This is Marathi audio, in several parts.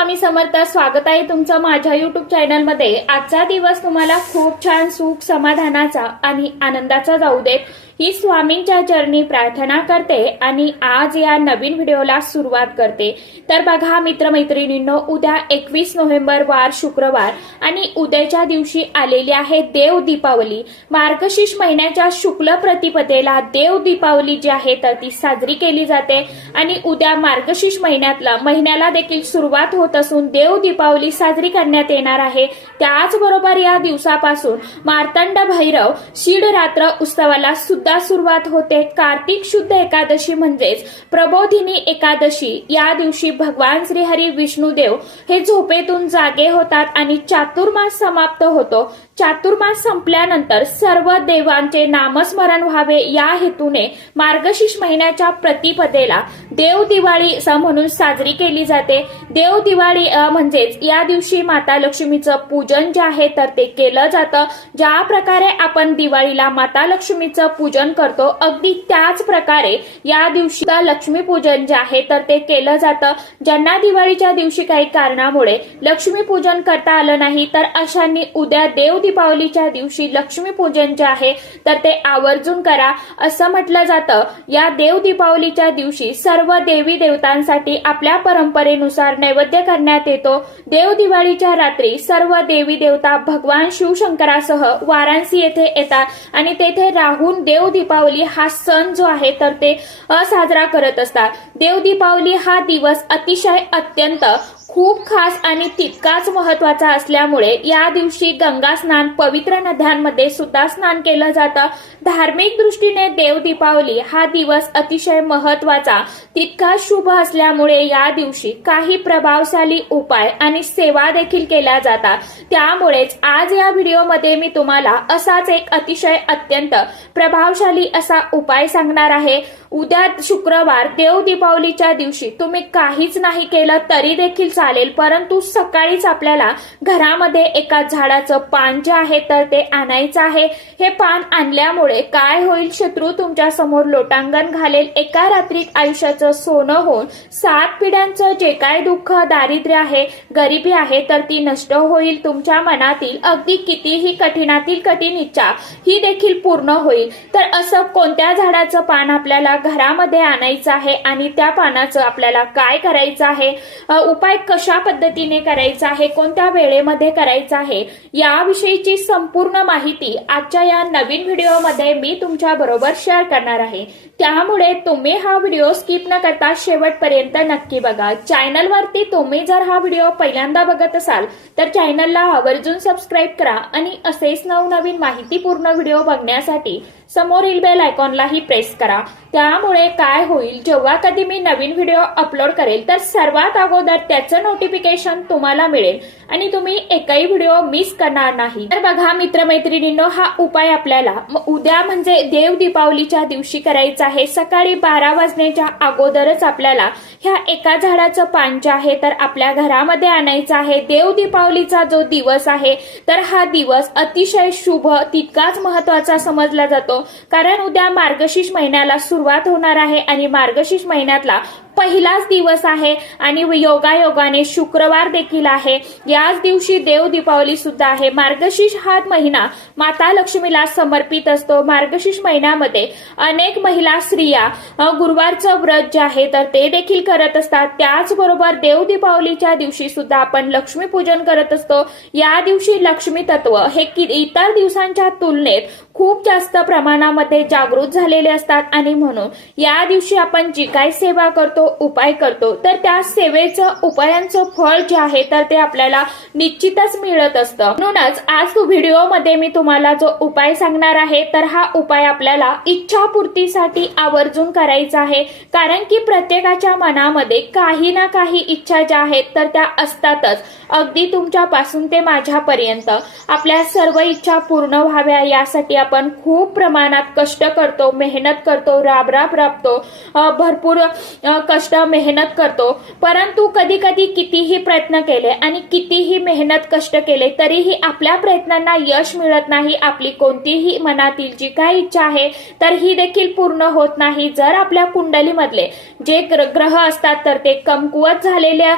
स्वामी समर्थ स्वागत आहे तुमचं माझ्या युट्यूब चॅनलमध्ये आजचा दिवस तुम्हाला खूप छान सुख समाधानाचा आणि आनंदाचा जाऊ देत. ही स्वामींच्या चरणी प्रार्थना करते आणि आज या नवीन व्हिडिओला सुरुवात करते. तर बघा मित्रमैत्रिणींनो उद्या एकवीस नोव्हेंबर वार शुक्रवार आणि उद्याच्या दिवशी आलेली आहे देव दीपावली. मार्गशीर्ष महिन्याच्या शुक्ल प्रतिपदेला देव दीपावली जी आहे तर ती साजरी केली जाते. आणि उद्या मार्गशीर्ष महिन्यातला महिन्याला देखील सुरुवात होत असून देव दीपावली साजरी करण्यात येणार आहे. त्याचबरोबर या दिवसापासून मार्तंड भैरव शीड रात्र उत्सवाला सुद्धा सुरुवात होते. कार्तिक शुद्ध एकादशी म्हणजेच प्रबोधिनी एकादशी. या दिवशी भगवान श्रीहरी विष्णुदेव हे झोपेतून जागे होतात आणि चातुर्मास समाप्त होतो. चातुर्मास संपल्यानंतर सर्व देवांचे नामस्मरण व्हावे या हेतूने मार्गशीर्ष महिन्याच्या प्रतिपदेला देव दिवाळी स म्हणून साजरी केली जाते. देव दिवाळी अ, म्हणजेच या दिवशी माता लक्ष्मीचं पूजन जे आहे तर ते केलं जातं. ज्या प्रकारे आपण दिवाळीला माता लक्ष्मीचं पूजन करतो अगदी त्याच प्रकारे या दिवशी लक्ष्मीपूजन जे आहे तर ते केलं जातं. ज्यांना दिवाळीच्या दिवशी काही कारणामुळे लक्ष्मीपूजन करता आलं नाही तर अशांनी उद्या देव दीपावलीच्या दिवशी लक्ष्मी पूजन जे आहे तर ते आवर्जून करा. असं म्हटलं जातं या देव दीपावलीच्या दिवशी सर्व देवी देवतांसाठी आपल्या परंपरेनुसार नैवेद्य करण्यात येतो. देव दिवाळीच्या रात्री सर्व देवी देवता भगवान शिवशंकरासह वाराणसी येथे येतात आणि तेथे राहून देव दीपावली हा सण जो आहे तर ते साजरा करत असतात. देव दीपावली हा दिवस अतिशय अत्यंत खूप खास आणि तितकाच महत्त्वाचा असल्यामुळे या दिवशी गंगा स्नान पवित्र नद्यांमध्ये सुद्धा स्नान केलं जातं. धार्मिक दृष्टीने देव दीपावली हा दिवस अतिशय महत्त्वाचा तितका शुभ असल्यामुळे या दिवशी काही प्रभावशाली उपाय आणि सेवा देखील केल्या जातात. त्यामुळेच आज या व्हिडिओमध्ये मी तुम्हाला असाच एक अतिशय अत्यंत प्रभावशाली असा उपाय सांगणार आहे. उद्या शुक्रवार देव दीपावलीच्या दिवशी तुम्ही काहीच नाही केलं तरी देखील चालेल परंतु सकाळीच आपल्याला घरामध्ये एका झाडाचं पान जे आहे तर ते आणायचं आहे. हे पान आणल्यामुळे काय होईल? शत्रू तुमच्यासमोर लोटांगण घालेल. एका रात्रीत आयुष्याचं सोनं होऊन सात पिढ्यांचं जे काय दुःख दारिद्र्य आहे गरिबी आहे तर ती नष्ट होईल. तुमच्या मनातील अगदी कितीही कठीणातील कठीण इच्छा ही देखील पूर्ण होईल. तर असं कोणत्या झाडाचं पान आपल्याला घरामध्ये आणायचं आहे? आणि त्या पानाचं आपल्याला काय करायचं आहे? उपाय कशा पद्धतीने करायचं आहे कोणत्या वेळेमध्ये करायचं आहे याविषयीची संपूर्ण माहिती आजच्या या नवीन व्हिडिओमध्ये मी तुमच्या बरोबर शेअर करणार आहे. त्यामुळे तुम्ही हा व्हिडिओ स्किप न करता शेवटपर्यंत नक्की बघा. चॅनलवरती तुम्ही जर हा व्हिडिओ पहिल्यांदा बघत असाल तर चॅनलला आवर्जून सबस्क्राईब करा आणि असेच नवनवीन माहितीपूर्ण व्हिडिओ बघण्यासाठी समोरील बेल आयकॉनलाही प्रेस करा. त्यामुळे काय होईल जेव्हा कधी मी नवीन व्हिडिओ अपलोड करेल तर सर्वात अगोदर त्याचं नोटिफिकेशन तुम्हाला मिळेल. आणि तुम्ही एकही व्हिडिओ मिस करणार नाही. तर बघा मित्रमैत्रिणींनो हा उपाय आपल्याला उद्या म्हणजे देव दीपावलीच्या दिवशी करायचा आहे. सकाळी बारा वाजण्याच्या अगोदरच आपल्याला ह्या एका झाडाचं पान जे आहे तर आपल्या घरामध्ये आणायचं आहे. देव दीपावलीचा जो दिवस आहे तर हा दिवस अतिशय शुभ तितकाच महत्त्वाचा समजला जातो. कारण उद्या मार्गशीर्ष महिन्याला सुरुवात होणार आहे आणि मार्गशीर्ष महिन्यातला पहिलाच दिवस आहे आणि योगायोगाने शुक्रवार देखील आहे. याच दिवशी देव दीपावली सुद्धा आहे. मार्गशीर्ष हा महिना माता लक्ष्मीला समर्पित असतो. मार्गशीर्ष महिन्यामध्ये अनेक महिला स्त्रिया गुरुवारचं व्रत जे आहे तर ते देखील करत असतात. त्याचबरोबर देव दीपावलीच्या दिवशी सुद्धा आपण लक्ष्मी पूजन करत असतो. या दिवशी लक्ष्मी तत्व हे कि- इतर दिवसांच्या तुलनेत खूप जास्त प्रमाणामध्ये जागृत झालेले असतात. आणि म्हणून या दिवशी आपण जी काय सेवा करतो उपाय करतो. तर त्या सेवेचं उपायांचं फळ जे आहे तर ते आपल्याला निश्चितच मिळत असतं. म्हणूनच आज व्हिडिओमध्ये मी तुम्हाला जो उपाय सांगणार आहे तर हा उपाय आपल्याला इच्छापूर्तीसाठी आवर्जून करायचा आहे. कारण की प्रत्येकाच्या मनामध्ये काही ना काही इच्छा ज्या आहेत तर त्या असतातच. अगदी तुमच्यापासून ते माझ्यापर्यंत. आपल्या सर्व इच्छा पूर्ण व्हाव्या यासाठी आपण खूप प्रमाणात कष्ट करतो मेहनत करतो राबराब राबतो. भरपूर कष्ट मेहनत करतो परंतु कधी कधी कितीही प्रयत्न केले आणि कितीही मेहनत कष्ट केले तरीही आपल्या प्रयत्नांना यश मिळत नाही आपली कोणतीही मनातील जी काही इच्छा आहे तर ही देखील पूर्ण होत नाही. जर आपल्या कुंडलीमधले जे ग्र- ग्रह असतात तर ते कमकुवत झालेल्या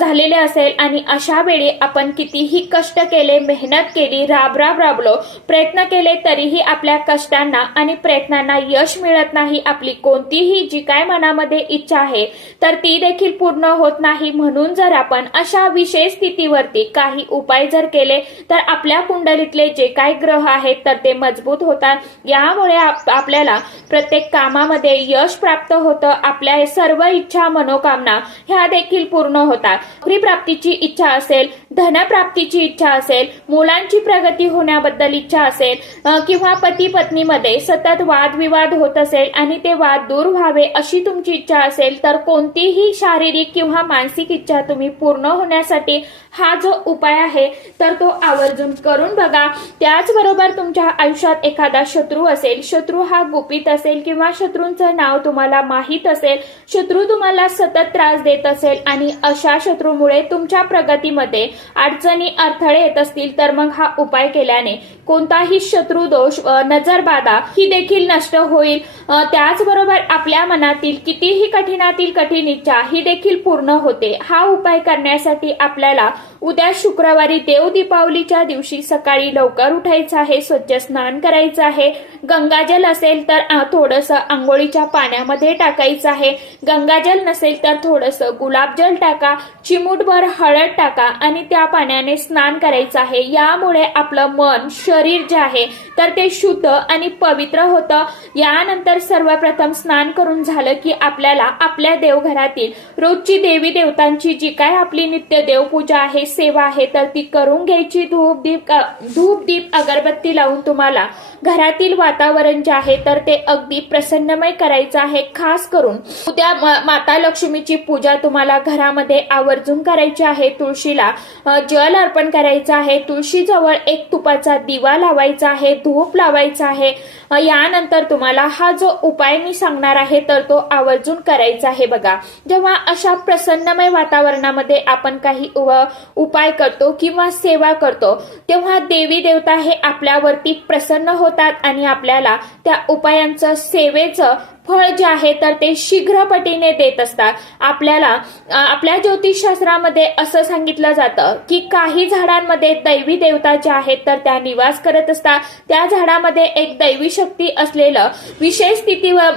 झालेले असेल आणि अशा वेळी आपण कितीही कष्ट केले मेहनत केली राब राब राबलो प्रयत्न केले तरीही आपल्या कष्टांना आणि प्रयत्नांना यश मिळत नाही. आपली कोणतीही जी काय मनामध्ये इच्छा आहे तर ती देखील पूर्ण होत नाही. म्हणून जर आपण अशा विशेष स्थितीवरती काही उपाय जर केले तर आपल्या कुंडलीतले जे काही ग्रह आहेत तर ते मजबूत होतात. यामुळे आपल्याला प्रत्येक कामामध्ये यश प्राप्त होतं. आपल्या सर्व इच्छा मनोकामना ह्या देखील पूर्ण होतात. नोकरी प्राप्तीची इच्छा असेल धनप्राप्तीची इच्छा असेल मुलांची प्रगती होण्याबद्दल इच्छा असेल किंवा पती पत्नीमध्ये सतत वादविवाद होत असेल आणि ते वाद दूर व्हावे अशी तुमची इच्छा असेल तर कोणतीही शारीरिक किंवा मानसिक इच्छा तुम्ही पूर्ण होण्यासाठी हा जो उपाय आहे तर तो आवर्जून करून बघा. त्याचबरोबर तुमच्या आयुष्यात एखादा शत्रू असेल शत्रू हा गुपित असेल किंवा शत्रूंचं नाव तुम्हाला माहीत असेल शत्रू तुम्हाला सतत त्रास देत असेल आणि अशा शत्रूमुळे तुमच्या प्रगतीमध्ये अडचणी अडथळे येत असतील तर मग हा उपाय केल्याने कोणताही शत्रू दोष नजरबाधा ही देखील नष्ट होईल. त्याचबरोबर आपल्या मनातील कितीही कठीणातील कठीण इच्छा ही देखील पूर्ण होते. हा उपाय करण्यासाठी आपल्याला उद्या शुक्रवारी देव दीपावलीच्या दिवशी सकाळी लवकर उठायचं आहे स्वच्छ स्नान करायचं आहे. गंगाजल असेल तर थोडंसं आंघोळीच्या पाण्यामध्ये टाकायचं आहे. गंगाजल नसेल तर थोडंसं गुलाबजल टाका चिमूटभर हळद टाका आणि त्या पाण्याने स्नान करायचं आहे. यामुळे आपलं मन शरीर जे आहे तर ते शुद्ध आणि पवित्र होतं. यानंतर सर्वप्रथम स्नान करून झालं की आपल्याला आपल्या देवघरातील रोजची देवी देवतांची जी काय आपली नित्य देवपूजा आहे सेवा आहे तर ती करून घ्यायची धूप दीप धूप दीप अगरबत्ती लावून तुम्हाला घरातील वातावरण जे आहे तर ते अगदी प्रसन्नमय करायचं आहे. खास करून उद्या माता लक्ष्मीची पूजा तुम्हाला घरामध्ये आवर्जून करायची आहे. तुळशीला जल अर्पण करायचं आहे. तुळशीजवळ एक तुपाचा दिवा लावायचा आहे धूप लावायचा आहे. यानंतर तुम्हाला हा जो उपाय मी सांगणार आहे तर तो आवर्जून करायचा आहे बघा. जेव्हा अशा प्रसन्नमय वातावरणामध्ये आपण काही उपाय करतो किंवा सेवा करतो तेव्हा देवी देवता हे आपल्यावरती प्रसन्न होतात आणि आपल्याला त्या उपायांचं सेवेचं फळ जे आहे तर ते शीघ्रपटीने देत असतात. आपल्याला आपल्या ज्योतिषशास्त्रामध्ये असं सांगितलं जातं की काही झाडांमध्ये दैवी देवता ज्या आहेत तर त्या निवास करत असतात. त्या झाडामध्ये एक दैवी शक्ती असलेलं विशेष स्थितीवर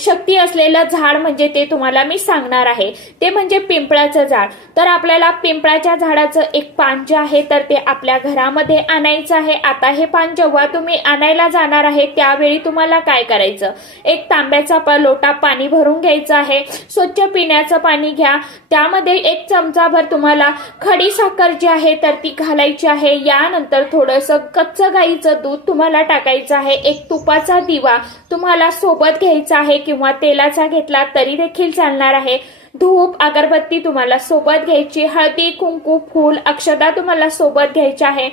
शक्ती असलेलं झाड म्हणजे ते तुम्हाला मी सांगणार आहे. ते म्हणजे पिंपळाचं झाड. तर आपल्याला पिंपळाच्या झाडाचं एक पान जे आहे तर ते आपल्या घरामध्ये आणायचं आहे. आता हे पान जेव्हा तुम्ही आणायला जाणार आहे त्यावेळी तुम्हाला काय करायचं? एक तांब्याचा प- लोटा पाणी भरून घ्यायचं आहे. स्वच्छ पिण्याचं पाणी घ्या. त्यामध्ये एक चमचाभर तुम्हाला खडी साखर जी आहे तर ती घालायची आहे. यानंतर थोडंसं कच्चं गाईचं दूध तुम्हाला टाकायचं आहे. एक तुपाचा दिवा तुम्हाला सोबत घ्यायचा आहे. किंवा तेलाचा घेतला तरी देखील चालणार आहे. धूप अगरबत्ती तुम्हाला सोबत घ्यायची हळदी कुंकू फूल अक्षता तुम्हाला सोबत घ्यायची आहे.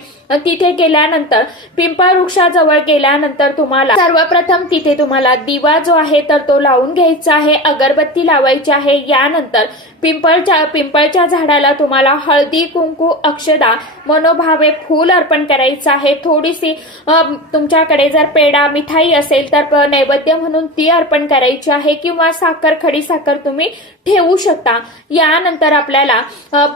तिथे गेल्यानंतर पिंपळ वृक्षाजवळ गेल्यानंतर तुम्हाला सर्वप्रथम तिथे तुम्हाला दिवा जो आहे तर तो लावून घ्यायचा आहे अगरबत्ती लावायची आहे. यानंतर पिंपळच्या पिंपळच्या झाडाला तुम्हाला हळदी कुंकू अक्षदा मनोभावे फूल अर्पण करायचं आहे. थोडीशी तुमच्याकडे जर पेढा मिठाई असेल तर नैवेद्य म्हणून ती अर्पण करायची आहे किंवा साखर खडी साखर तुम्ही ठेवू शकता. यानंतर आपल्याला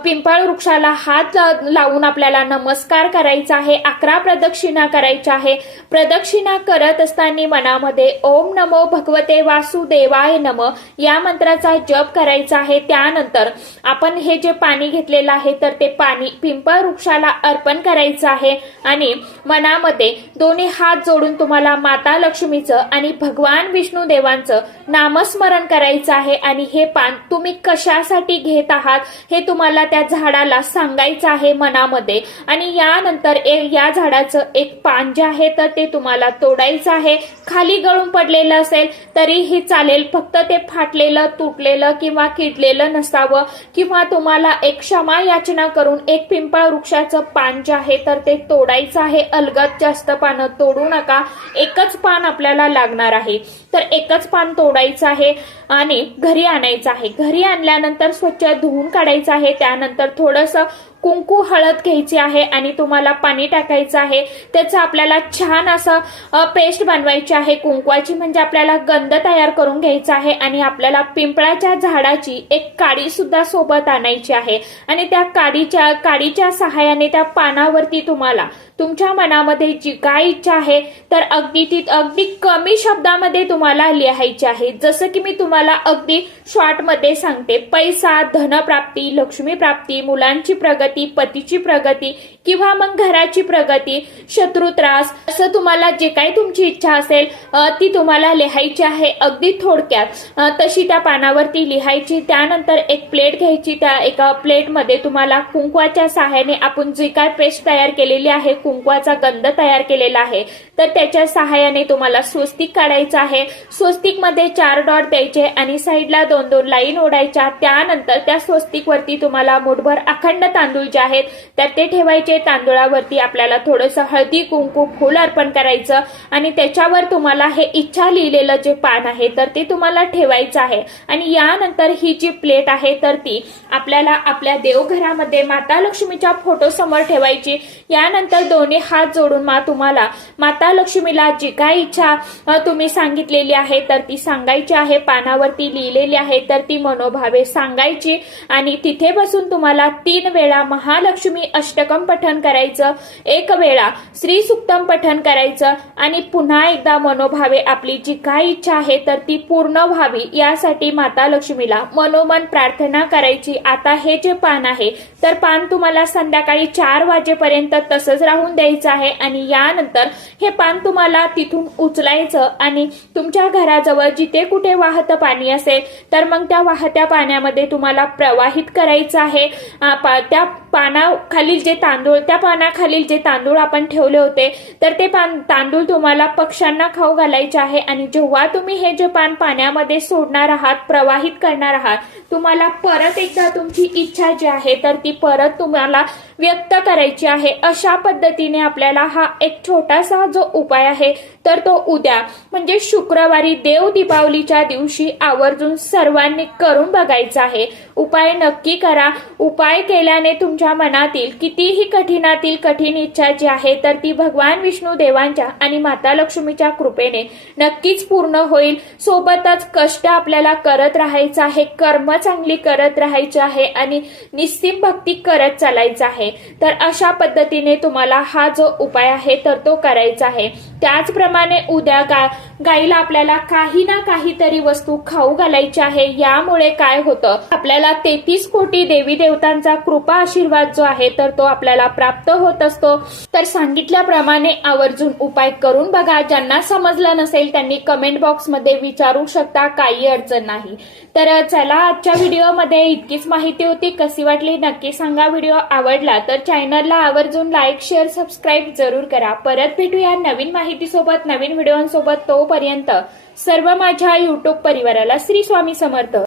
पिंपळ वृक्षाला हात लावून आपल्याला नमस्कार करायचा आहे. अकरा प्रदक्षिणा करायच्या आहे. प्रदक्षिणा करत असताना मनामध्ये ओम नमो भगवते वासुदेवाय नम या मंत्राचा जप करायचा आहे. त्या त्यानंतर आपण हे जे पाणी घेतलेलं आहे तर ते पाणी पिंपळ वृक्षाला अर्पण करायचं आहे आणि मनामध्ये दोन्ही हात जोडून तुम्हाला माता लक्ष्मीचं आणि भगवान विष्णू देवांचं नामस्मरण करायचं आहे आणि हे पान तुम्ही कशासाठी घेत आहात हे तुम्हाला त्या झाडाला सांगायचं आहे मनामध्ये. आणि यानंतर या झाडाचं एक पान जे आहे तर ते तुम्हाला तोडायचं आहे. खाली गळून पडलेलं असेल तरीही चालेल. फक्त ते फाटलेलं तुटलेलं किंवा किडलेलं नसेल. नसावं किंवा तुम्हाला एक क्षमा याचना करून एक पिंपळ वृक्षाचं पान जे आहे तर ते तोडायचं आहे. अलगद जास्त पानं तोडू नका. एकच पान आपल्याला लागणार आहे. तर एकच पान तोडायचं आहे आणि घरी आणायचं आहे. घरी आणल्यानंतर स्वच्छ धुवून काढायचं आहे. त्यानंतर थोडंसं कुंकू हळद घ्यायची आहे आणि तुम्हाला पाणी टाकायचं आहे. त्याचं आपल्याला छान असं पेस्ट बनवायची आहे. कुंकवाची म्हणजे आपल्याला गंध तयार करून घ्यायचा आहे आणि आपल्याला पिंपळाच्या झाडाची एक काडी सुद्धा सोबत आणायची आहे. आणि त्या काडीच्या काडीच्या सहाय्याने त्या पानावरती तुम्हाला तुमच्या मनामध्ये जी काय इच्छा आहे तर अगदी ती अगदी कमी शब्दामध्ये तुम्हाला लिहायची आहे. जसं की मी तुम्हाला अगदी शॉर्टमध्ये सांगते. पैसा धनप्राप्ती लक्ष्मी प्राप्ती मुलांची प्रगती पतीची प्रगती किंवा मग घराची प्रगती शत्रू त्रास असं तुम्हाला जे काही तुमची इच्छा असेल ती तुम्हाला लिहायची आहे अगदी थोडक्यात. तशी त्या पानावरती लिहायची त्यानंतर एक प्लेट घ्यायची त्या एका प्लेटमध्ये तुम्हाला कुंकवाच्या सहाय्याने आपण जी काय पेस्ट तयार केलेली आहे कुंकवाचा गंध तयार केलेला आहे तर त्याच्या सहाय्याने तुम्हाला स्वस्तिक काढायचं आहे. स्वस्तिकमध्ये चार डॉट द्यायचे आणि साईडला दोन दोन लाईन ओढायच्या त्यानंतर त्या स्वस्तिक वरती तुम्हाला मुठभर अखंड तांदूळ जे आहेत तर ते ठेवायचे. तांदूळावरती आपल्याला थोडंसं हळदी कुंकू फूल अर्पण करायचं आणि त्याच्यावर तुम्हाला हे इच्छा लिहिलेलं जे पान आहे तर ते तुम्हाला ठेवायचं आहे. आणि यानंतर ही जी प्लेट आहे तर ती आपल्याला आपल्या देवघरामध्ये माता लक्ष्मीच्या फोटो समोर ठेवायची. यानंतर दोन्ही हात जोडून मा तुम्हाला माता लक्ष्मीला जी काय इच्छा तुम्ही सांगितलेली आहे तर ती सांगायची आहे. पानावरती लिहिलेली आहे तर ती मनोभावे सांगायची. आणि तिथे बसून तुम्हाला तीन वेळा महालक्ष्मी अष्टकम पठण करायचं. एक वेळा श्री सुक्तम पठण करायचं आणि पुन्हा एकदा मनोभावे आपली जी काय इच्छा आहे तर ती पूर्ण व्हावी. यासाठी माता लक्ष्मीला मनोमन प्रार्थना करायची. आता हे जे पान आहे तर पान तुम्हाला संध्याकाळी चार वाजेपर्यंत तसंच राहून द्यायचं आहे आणि यानंतर हे पान तुम्हाला तिथून उचलायचं आणि तुमच्या घराजवळ जिथे कुठे वाहत पाणी असेल तर मग त्या वाहत्या पाण्यामध्ये तुम्हाला प्रवाहित करायचं आहे. त्या पानाखालील जे तांदूळ त्या पानाखालील जे तांदूळ आपण ठेवले होते तर ते पान तांदूळ तुम्हाला पक्ष्यांना खाऊ घालायचे आहे आणि जेव्हा तुम्ही हे जे पान पाण्यामध्ये सोडणार आहात प्रवाहित करणार आहात तुम्हाला परत एकदा तुमची इच्छा जी आहे तर ती परत तुम्हाला व्यक्त करायची आहे. अशा पद्धतीने आपल्याला हा एक छोटासा जो उपाय आहे तर तो उद्या म्हणजे शुक्रवारी देव दीपावलीच्या दिवशी आवर्जून सर्वांनी करून बघायचा आहे. उपाय नक्की करा. उपाय केल्याने तुमच्या मनातील कितीही कठीणातील कठीण इच्छा जी आहे तर ती भगवान विष्णू देवांच्या आणि माता लक्ष्मीच्या कृपेने नक्कीच पूर्ण होईल. सोबतच कष्ट आपल्याला करत राहायचं आहे. कर्म चांगली करत राहायचे आहे आणि निस्सिम भक्ती करत चालायचं आहे. तर अशा पद्धतीने तुम्हाला हा जो उपाय आहे तर तो करायचा आहे. त्याचप्रमाणे उद्या गा गाईला आपल्याला काही ना काहीतरी वस्तू खाऊ घालायची आहे यामुळे काय होतं? आपल्याला तेहतीस कोटी देवी देवतांचा कृपा आशीर्वाद जो आहे तर तो आपल्याला प्राप्त होत असतो. तर सांगितल्याप्रमाणे आवर्जून उपाय करून बघा. ज्यांना समजलं नसेल त्यांनी कमेंट बॉक्समध्ये विचारू शकता काही अडचण नाही. तर चला आजच्या व्हिडिओमध्ये इतकीच माहिती होती. कशी वाटली? नक्की सांगा. व्हिडिओ आवडला तर चॅनलला आवर्जून लाईक शेअर सबस्क्राईब जरूर करा. परत भेटूया नवीन माहिती माहितीसोबत नवीन व्हिडिओसोबत तोपर्यंत सर्व माझ्या युट्यूब परिवाराला श्री स्वामी समर्थ.